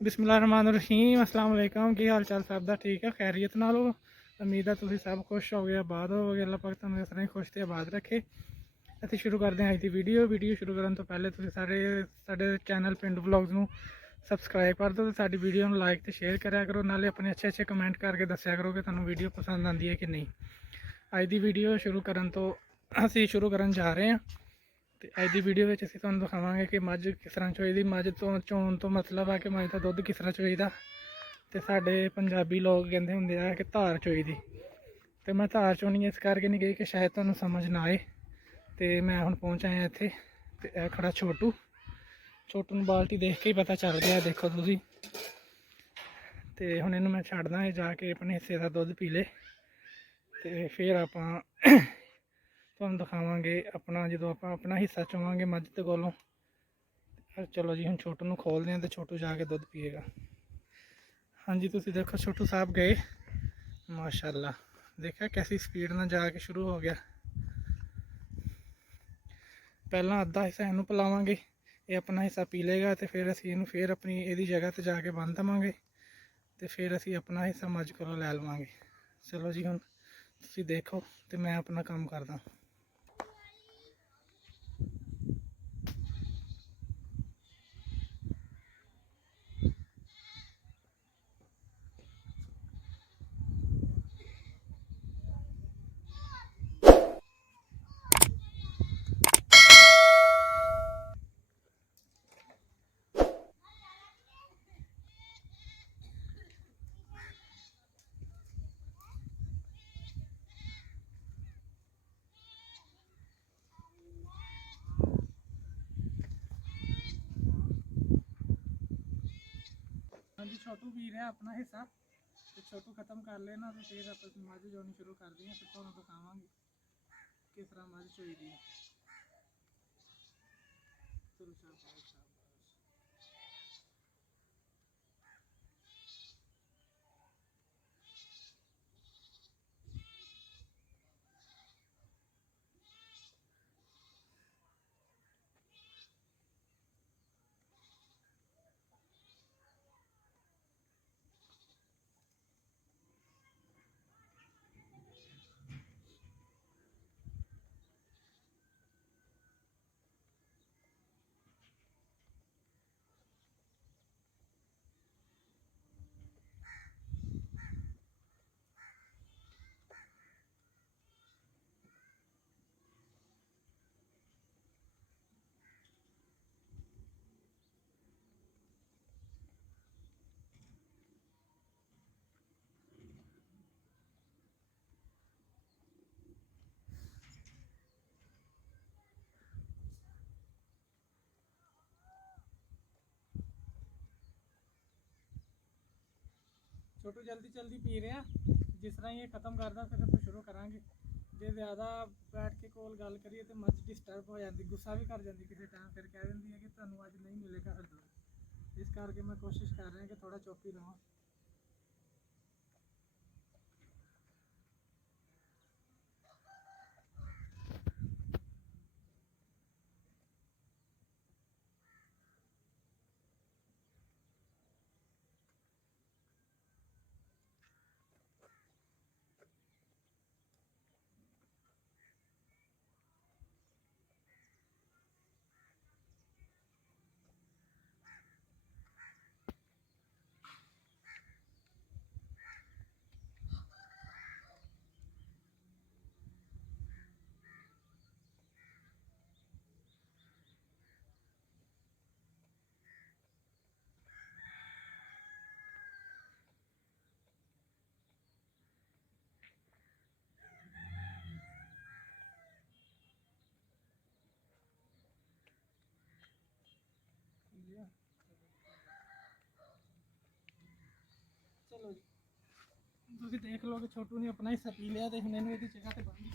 बिस्मिल्लाहिर्रहमानिर्रहीम अस्सलाम वालेकुम। की हाल चाल सब दा ठीक है, खैरियत नाल हो। उम्मीद है तुसीं सब खुश हो गए, आबाद हो गए। अल्लाह पाक तुहानूं इस तरह ही खुश ते आबाद रखे। ਅਸੀਂ ਸ਼ੁਰੂ ਕਰਦੇ ਹਾਂ ਅੱਜ ਦੀ ਵੀਡੀਓ ਸ਼ੁਰੂ ਕਰਨ ਤੋਂ ਪਹਿਲੇ ਤੁਸੀਂ ਸਾਡੇ ਚੈਨਲ ਪਿੰਡ ਵਲੌਗਸ ਨੂੰ ਸਬਸਕ੍ਰਾਈਬ ਕਰ ਦਿਓ ਤੇ ਸਾਡੀ ਵੀਡੀਓ ਨੂੰ ਲਾਈਕ ਤੇ ਸ਼ੇਅਰ ਕਰਿਆ ਕਰੋ। ਨਾਲੇ ਆਪਣੇ ਅੱਛੇ ਕਮੈਂਟ ਕਰਕੇ ਦੱਸਿਆ ਕਰੋ ਕਿ ਤੁਹਾਨੂੰ ਵੀਡੀਓ ਪਸੰਦ ਆਉਂਦੀ ਹੈ ਕਿ ਨਹੀਂ। ਅੱਜ ਦੀ ਵੀਡੀਓ ਸ਼ੁਰੂ ਕਰਨ ਤੋਂ ਅਸੀਂ ਸ਼ੁਰੂ ਕਰਨ ਜਾ ਰਹੇ ਹਾਂ ਤੇ ਅੱਜ ਦੀ ਵੀਡੀਓ ਵਿੱਚ ਅਸੀਂ ਤੁਹਾਨੂੰ ਦਿਖਾਵਾਂਗੇ ਕਿ ਮੱਝ ਕਿਸ ਤਰ੍ਹਾਂ ਚੋਈਦੀ। ਮੱਝ ਤੋਂ ਚੋਣ ਤੋਂ ਮਤਲਬ ਹੈ ਕਿ ਮੱਝ ਦਾ ਦੁੱਧ ਕਿਸ ਤਰ੍ਹਾਂ ਚੋਈਦਾ। ਤੇ ਸਾਡੇ ਪੰਜਾਬੀ ਲੋਕ ਕਹਿੰਦੇ ਹੁੰਦੇ ਆ ਕਿ ਧਾਰ ਚੋਈਦੀ। ਤੇ ਮੈਂ ਧਾਰ ਚੋਣੀ ਇਸ ਕਰਕੇ ਨਹੀਂ ਗਈ ਕਿ ਸ਼ਾਇਦ ਤੁਹਾਨੂੰ ਸਮਝ ਨਾ ਆਏ। ਤੇ ਮੈਂ ਹੁਣ ਪਹੁੰਚ ਆਇਆ ਇੱਥੇ ਤੇ ਇਹ ਖੜਾ ਛੋਟੂ ਨੂੰ ਬਾਲਟੀ ਦੇਖ ਕੇ ਹੀ ਪਤਾ ਚੱਲ ਗਿਆ, ਦੇਖੋ ਤੁਸੀਂ। ਤੇ ਹੁਣ ਇਹਨੂੰ ਮੈਂ ਛੱਡਦਾ ਹੈ ਜਾ ਕੇ ਆਪਣੇ ਹਿੱਸੇ ਦਾ ਦੁੱਧ ਪੀ ਲੇ ਤੇ ਫਿਰ ਆਪਾਂ ਤੁਹਾਨੂੰ ਦਿਖਾਵਾਂਗੇ ਆਪਣਾ ਜਦੋਂ ਆਪਾਂ ਆਪਣਾ ਹਿੱਸਾ ਚੋਵਾਂਗੇ ਮੱਝ ਦੇ ਕੋਲੋਂ। ਚਲੋ ਜੀ ਹੁਣ ਛੋਟੂ ਨੂੰ ਖੋਲਦੇ ਹਾਂ ਤੇ ਛੋਟੂ ਜਾ ਕੇ ਦੁੱਧ ਪੀਏਗਾ। ਹਾਂਜੀ ਤੁਸੀਂ ਦੇਖੋ ਛੋਟੂ ਸਾਹਿਬ ਗਏ, ਮਾਸ਼ਾਅੱਲਾ। ਦੇਖਿਆ कैसी स्पीड ਨਾਲ ਜਾ ਕੇ ਸ਼ੁਰੂ ਹੋ ਗਿਆ। ਪਹਿਲਾਂ ਅੱਧਾ ਹਿੱਸਾ ਇਹਨੂੰ ਪਿਲਾਵਾਂਗੇ, ਇਹ ਆਪਣਾ ਹਿੱਸਾ ਪੀ ਲੇਗਾ ਤੇ ਫਿਰ ਅਸੀਂ ਇਹਨੂੰ ਫਿਰ ਆਪਣੀ ਇਹਦੀ ਜਗ੍ਹਾ ਤੇ ਜਾ ਕੇ ਬੰਨ੍ਹ ਦੇਵਾਂਗੇ ਤੇ ਫਿਰ ਅਸੀਂ ਆਪਣਾ ਹਿੱਸਾ ਮੱਝ ਕੋਲੋਂ ਲੈ ਲਵਾਂਗੇ। ਚਲੋ ਜੀ ਹੁਣ ਤੁਸੀਂ ਦੇਖੋ ਤੇ ਮੈਂ ਆਪਣਾ ਕੰਮ ਕਰਦਾ। ਹਾਂਜੀ ਛੋਟੂ ਪੀ ਰਿਹਾ ਆਪਣਾ ਹਿੱਸਾ ਤੇ ਛੋਟੂ ਖਤਮ ਕਰ ਲੈਣਾ ਤੇ ਫਿਰ ਆਪਾਂ ਮੱਝ ਚੋਣੀ ਸ਼ੁਰੂ ਕਰਦੇ ਹਾਂ। ਫਿਰ ਤੁਹਾਨੂੰ ਦਿਖਾਵਾਂਗੇ ਕਿਸ ਤਰ੍ਹਾਂ ਮੱਝ ਚੋਈਦੀ ਹੈ। ਚਲੋ ਸ਼ਾਬਾਸ਼। ਛੋਟੂ ਜਲਦੀ ਜਲਦੀ ਪੀ ਰਿਹਾ। ਜਿਸ ਤਰ੍ਹਾਂ ਹੀ ਇਹ ਖਤਮ ਕਰਦਾ ਫਿਰ ਆਪਾਂ ਸ਼ੁਰੂ ਕਰਾਂਗੇ। ਜੇ ਜ਼ਿਆਦਾ ਬੈਠ ਕੇ ਕੋਲ ਗੱਲ ਕਰੀਏ ਤਾਂ ਮੱਝ ਡਿਸਟਰਬ ਹੋ ਜਾਂਦੀ, ਗੁੱਸਾ ਵੀ ਕਰ ਜਾਂਦੀ ਕਿਸੇ ਟਾਈਮ। ਫਿਰ ਕਹਿ ਦਿੰਦੀ ਹੈ ਕਿ ਤੁਹਾਨੂੰ ਅੱਜ ਨਹੀਂ ਮਿਲੇਗਾ ਫਿਰ ਦੁੱਧ। ਇਸ ਕਰਕੇ ਮੈਂ ਕੋਸ਼ਿਸ਼ ਕਰ ਰਿਹਾ ਕਿ ਥੋੜਾ ਚੁੱਪ ਹੀ ਰਹਾਂ। ਚਲੋ ਜੀ ਤੁਸੀਂ ਦੇਖ ਲਓ ਕਿ ਛੋਟੂ ਨੇ ਆਪਣਾ ਹਿੱਸਾ ਪੀ ਲਿਆ ਤੇ ਹੁਣ ਇਹਨੂੰ ਇਹਦੀ ਜਗ੍ਹਾ ਤੇ ਬੰਨ੍ਹ।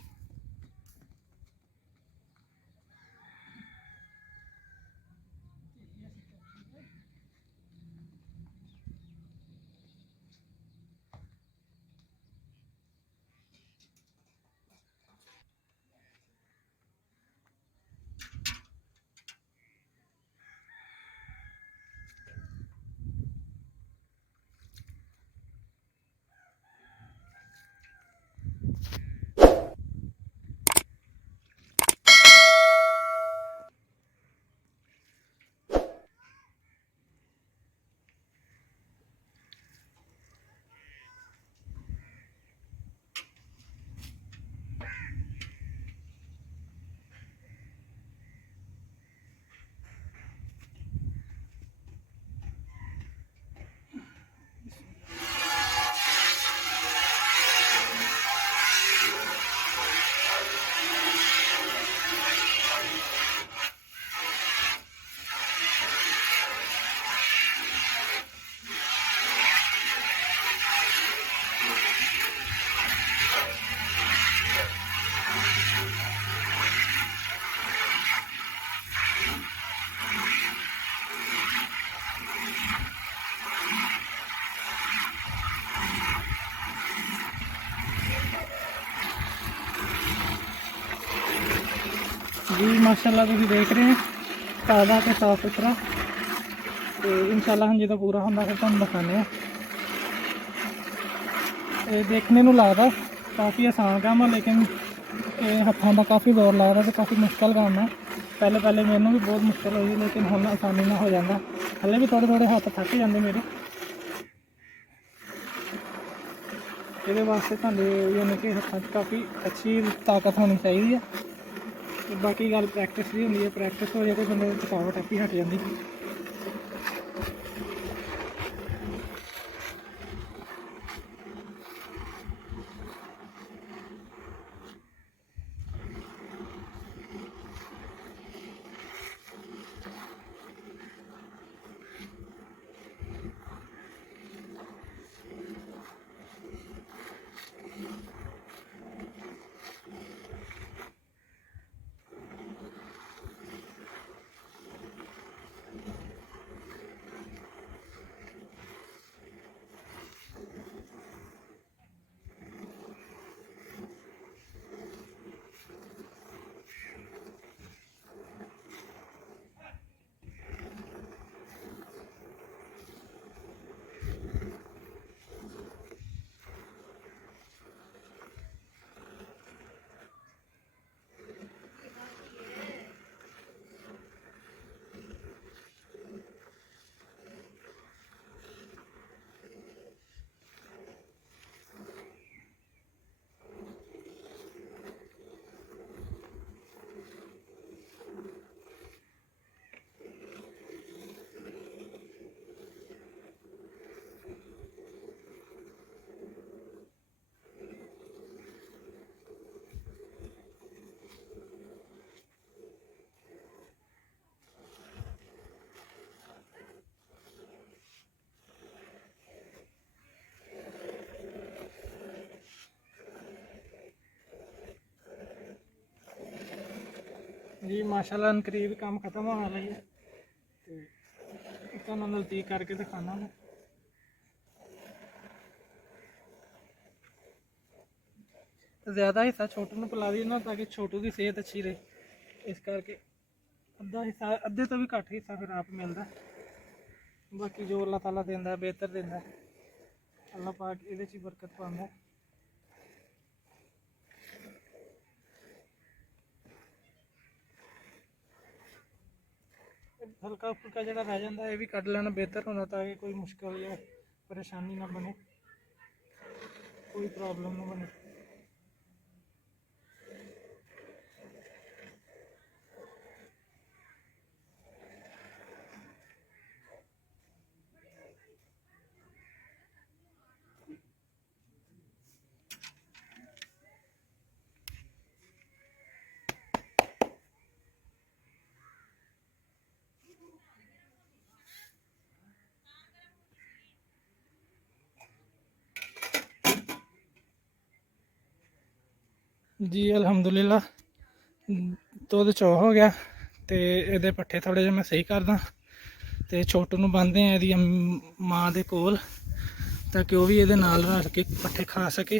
जी माशाल्लाह तुसीं देख रहे हैं ताज़ा ते साफ सुथरा। तो इंशाल्लाह हम जो पूरा होंदा फिर तुहानूं दिखाने हैं। देखने नूं लगदा काफ़ी आसान काम है, लेकिन हत्थों का काफ़ी जोर लगता तो काफ़ी मुश्किल काम है। पहले पहले मैनू भी बहुत मुश्किल हुई, लेकिन हुण आसानी नाल हो जाता। हले भी थोड़े थोड़े हत्थ थक जाते मेरे। ये वास्ते तुहाडे यानी कि हत्थों काफ़ी अच्छी ताकत होनी चाहिए है। बाकी गल प्रैक्टिस भी होंदी है, प्रैक्टिस हो जाए तो बंदे थकावट आपी हट जाती। जी माशाल्लाह करीब काम खत्म होने वाला है। तो तुहानूं नज़दीक करके दिखाना मैं। ज़्यादा हिस्सा छोटू नूं पिला दी ना, ताकि छोटू की सेहत अच्छी रहे। इस करके अद्धा हिस्सा, अद्धे तो भी घट हिस्सा फिर आप मिलता। बाकी जो अल्लाह ताला देंदा बेहतर देंदा, अल्लाह पाक इहदे च बरकत पांदा। हल्का फुल्का जो रह जाता है भी कढ़ लेना बेहतर होता, ताकि कोई मुश्किल या परेशानी ना बने, कोई प्रॉब्लम ना बने। जी अल्हम्दुलिल्लाह दुध चौ हो गया। तो ये पट्ठे थोड़े जे मैं सही करदा, तो छोटू नूं बन्नदे हैं इहदी माँ दे कोल, ताकि वह भी ये रल के पट्ठे खा सके,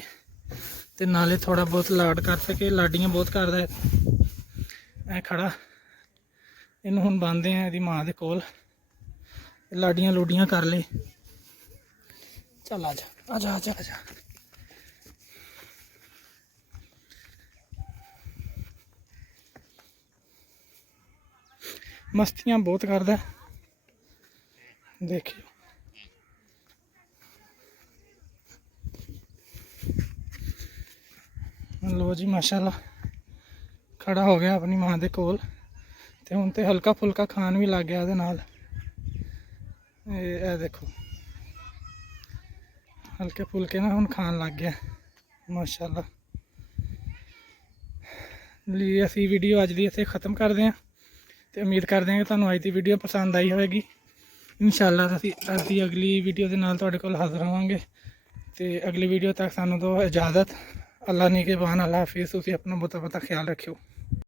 तो नाले थोड़ा बहुत लाड कर सके। लाडियाँ बहुत करदा है खड़ा। इनू हुण बन्नदे हैं इहदी माँ दे कोल, लाडियाँ लूडियाँ कर ले। चल आ जा आ जा आ जा आ जा। मस्तियाँ बहुत करदा, देखियो। लो जी माशाल्लाह खड़ा हो गया अपनी माँ दे कोल, ते हुण ते हल्का फुल्का खान भी लग गया इहदे नाल। ए देखो हल्के फुल्के ना हुण खान लग गया माशाल्लाह। लिए असी वीडियो अज दी इत्थे ख़त्म करते हैं। तो उम्मीद करते हैं कि तुहानूं अज की वीडियो पसंद आई होएगी। इंशाअल्लाह असी अगली वीडियो के नाल तुहाडे कोल हाज़र होवांगे। तो अगली वीडियो तक सानूं दो इजाज़त। अल्लाह ने के बान, अल्लाह हाफिज़। तुसीं अपना बहुत ख्याल रखियो।